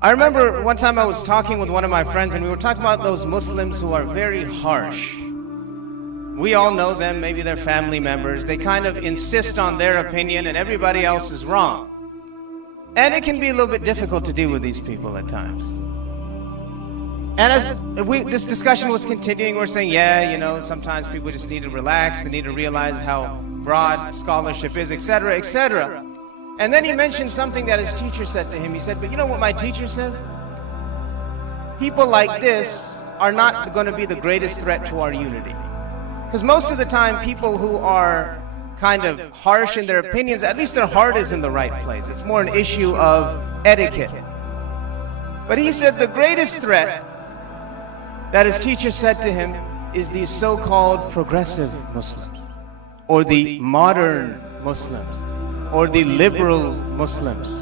I remember one time I was talking with one of my friends, and we were talking about those Muslims who are very harsh. We all know them, maybe they're family members. They kind of insist on their opinion and everybody else is wrong. And it can be a little bit difficult to deal with these people at times. And as this discussion was continuing, we're saying, yeah, sometimes people just need to relax, they need to realize how broad scholarship is, etc., etc. And then he mentioned something that his teacher said to him. He said, but you know what my teacher says? People like this are not going to be the greatest threat to our unity. Because most of the time, people who are kind of harsh in their opinions, at least their heart is in the right place. It's more an issue of etiquette. But he said the greatest threat that his teacher said to him is these so-called progressive Muslims, or the modern Muslims, or the liberal Muslims,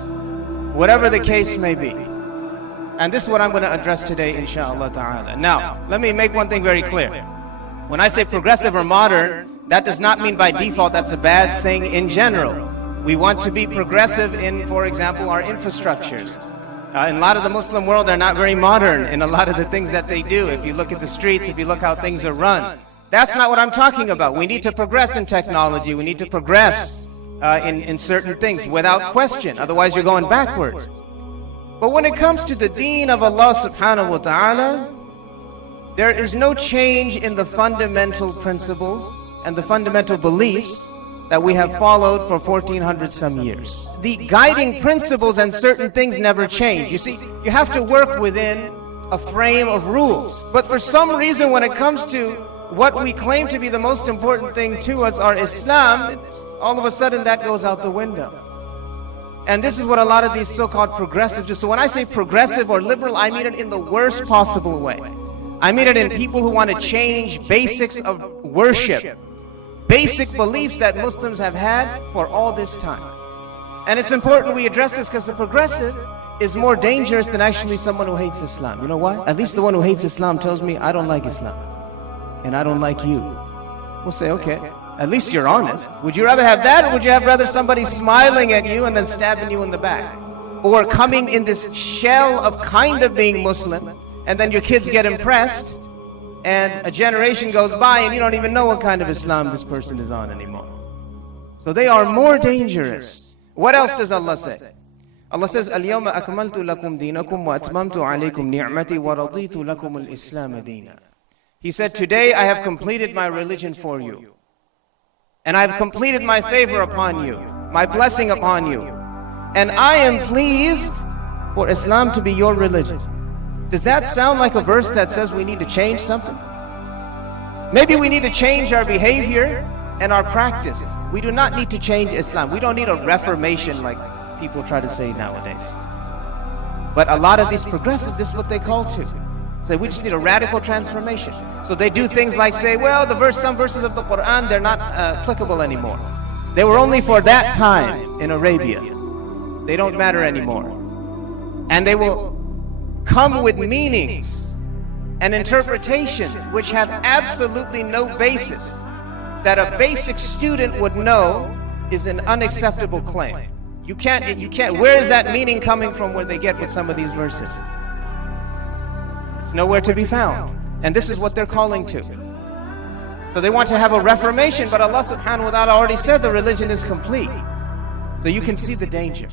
whatever the case may be. And this is what I'm going to address today, inshallah ta'ala. Now, let me make one thing very clear. When I say progressive or modern, that does not mean by default that's a bad thing in general. We want to be progressive in, for example, our infrastructures. In a lot of the Muslim world, they're not very modern in a lot of the things that they do. If you look at the streets, if you look how things are run. That's not what I'm talking about. We need to progress in technology. We need to progress in certain things without question. Otherwise, you're going backwards. But when it comes to the deen of Allah subhanahu wa ta'ala, there is no change in the fundamental principles and the fundamental beliefs that we have followed for 1400 some years. The guiding principles and certain things never change. You see, you have to work within a frame of rules. But for some reason, when it comes to what we claim to be the most important thing to us, our Islam, all of a sudden that goes out the window. And this is what a lot of these so-called progressives do. So when I say progressive or liberal, I mean it in the worst possible way. I mean it in people who want to change basics of worship, basic beliefs that Muslims have had for all this time. And it's important we address this because the progressive is more dangerous than actually someone who hates Islam. You know why? At least the one who hates Islam tells me, I don't like Islam, and I don't like you. We'll say, okay, at least you're honest. Would you rather have that, or would you have rather somebody smiling at you and then stabbing you in the back? Or coming in this shell of kind of being Muslim, and then your kids get impressed, and a generation goes by and you don't even know what kind of Islam this person is on anymore. So they are more dangerous. What else does Allah say? Allah says, الْيَوْمَ أَكْمَلْتُ لَكُمْ دِينَكُمْ وَأَتْمَمْتُ عَلَيْكُمْ نِعْمَتِي وَرَضِيتُ لَكُمُ الْإِسْلَامَ دِينًا. He said, today I have completed my religion for you. And I have completed my favor upon you, my blessing upon you. And I am pleased for Islam to be your religion. Does that sound like a verse that says we need to change something? Maybe we need to change our behavior and our practice. We do not need to change Islam. We don't need a reformation like people try to say nowadays. But a lot of these progressives, this is what they call to. Say, we just need a radical transformation. So they do things like say, well, some verses of the Quran, they're not applicable anymore. They were only for that time in Arabia. They don't matter anymore. And they will come with meanings and interpretations which have absolutely no basis, that a basic student would know is an unacceptable claim. You can't, where is that meaning coming from where they get with some of these verses? It's nowhere to be found. And this is what they're calling to. So they want to have a reformation, but Allah subhanahu wa ta'ala already said the religion is complete. So you can see the danger.